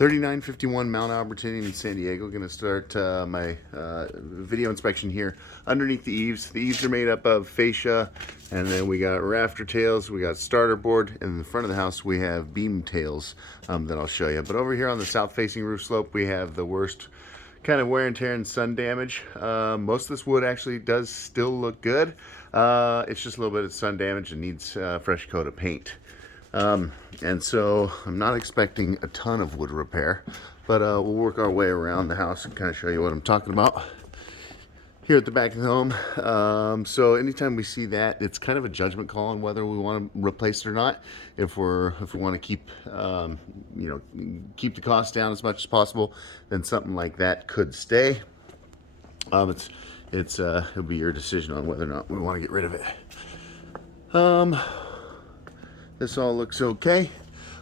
3951 Mount Albertine in San Diego. Going to start my video inspection here underneath the eaves. The eaves are made up of fascia, and then we got rafter tails, we got starter board, and in the front of the house we have beam tails that I'll show you. But over here on the south facing roof slope we have the worst kind of wear and tear and sun damage. Most of this wood actually does still look good. It's just a little bit of sun damage and needs a fresh coat of paint. And so I'm not expecting a ton of wood repair, but we'll work our way around the house and kind of show you what I'm talking about here at the back of the home. So anytime we see that, it's kind of a judgment call on whether we want to replace it or not. If we want to keep keep the cost down as much as possible, then something like that could stay. It'll be your decision on whether or not we want to get rid of it. This all looks okay.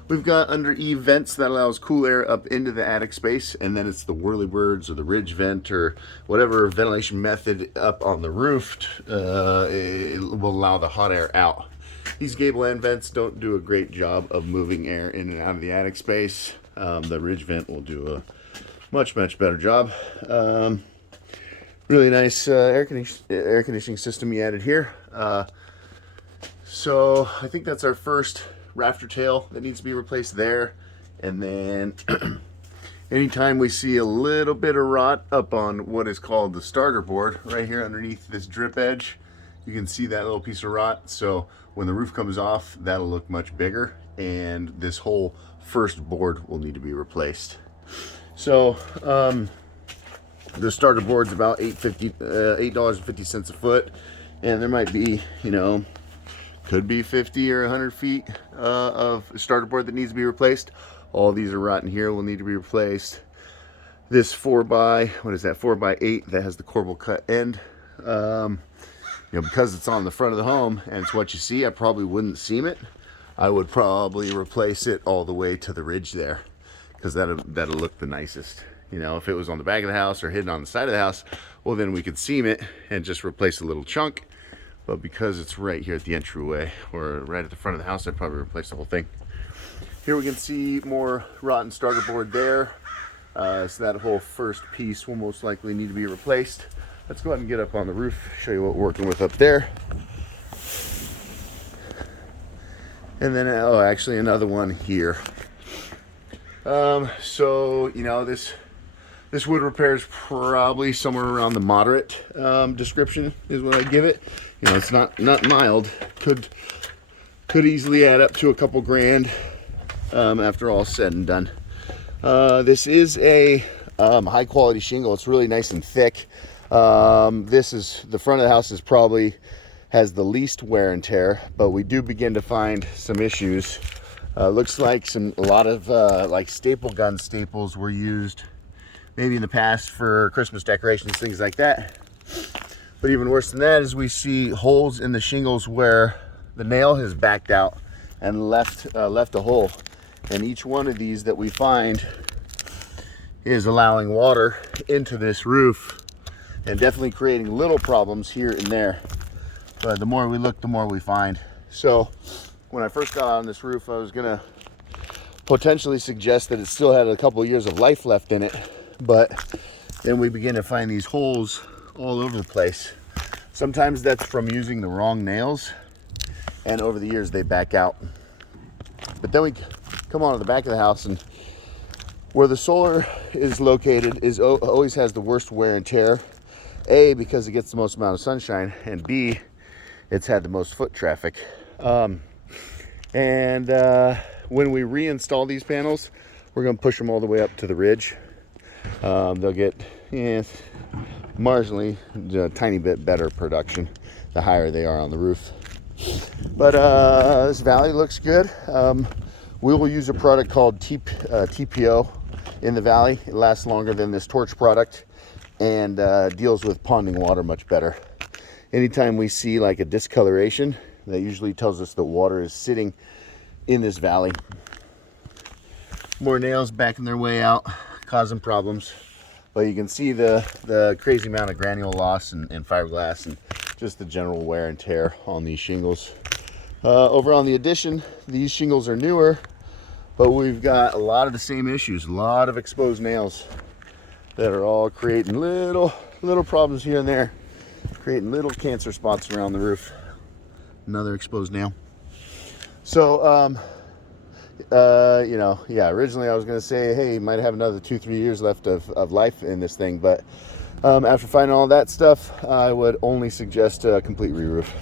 We've got under eave vents that allows cool air up into the attic space, and then it's the whirlybirds or the ridge vent or whatever ventilation method up on the roof it will allow the hot air out. These gable end vents don't do a great job of moving air in and out of the attic space. The ridge vent will do a much better job. Really nice air conditioning system you added here. So I think that's our first rafter tail that needs to be replaced there. And then anytime we see a little bit of rot up on what is called the starter board, right here underneath this drip edge, you can see that little piece of rot. So when the roof comes off, that'll look much bigger, and this whole first board will need to be replaced. So the starter board's about $8.50 a foot, and there might be, could be 50 or 100 feet of starter board that needs to be replaced. All these are rotten here, will need to be replaced. This 4x8 that has the corbel cut end, because it's on the front of the home and it's what you see, I probably wouldn't seam it. I would probably replace it all the way to the ridge there, because that'll look the nicest. If it was on the back of the house or hidden on the side of the house, well, then we could seam it and just replace a little chunk. But because it's right here at the entryway or right at the front of the house, I'd probably replace the whole thing. Here we can see more rotten starter board there. So that whole first piece will most likely need to be replaced. Let's go ahead and get up on the roof, show you what we're working with up there. And then, actually another one here. This wood repair is probably somewhere around the moderate description is what I give it. It's not mild. Could easily add up to a couple grand after all said and done. This is a high quality shingle. It's really nice and thick. The front of the house probably has the least wear and tear, but we do begin to find some issues. Looks like a lot of like staple gun staples were used maybe in the past for Christmas decorations, things like that. But even worse than that is we see holes in the shingles where the nail has backed out and left a hole. And each one of these that we find is allowing water into this roof and definitely creating little problems here and there. But the more we look, the more we find. So when I first got on this roof, I was gonna potentially suggest that it still had a couple of years of life left in it. But then we begin to find these holes all over the place. Sometimes that's from using the wrong nails, and over the years they back out. But then we come on to the back of the house, and where the solar is located always has the worst wear and tear. A, because it gets the most amount of sunshine, and B, it's had the most foot traffic. When we reinstall these panels, we're going to push them all the way up to the ridge. They'll get marginally a tiny bit better production the higher they are on the roof. But this valley looks good. We will use a product called TPO in the valley. It lasts longer than this torch product and deals with ponding water much better. Anytime we see like a discoloration, that usually tells us that water is sitting in this valley. More nails backing their way out, causing problems. But you can see the crazy amount of granule loss and fiberglass and just the general wear and tear on these shingles. Over on the addition, these shingles are newer. but we've got a lot of the same issues, a lot of exposed nails that are all creating little problems here and there, creating little cancer spots around the roof. Another exposed nail. So you know, yeah, originally I was going to say, hey, you might have another 2-3 years left of life in this thing, but after finding all that stuff, I would only suggest a complete re-roof.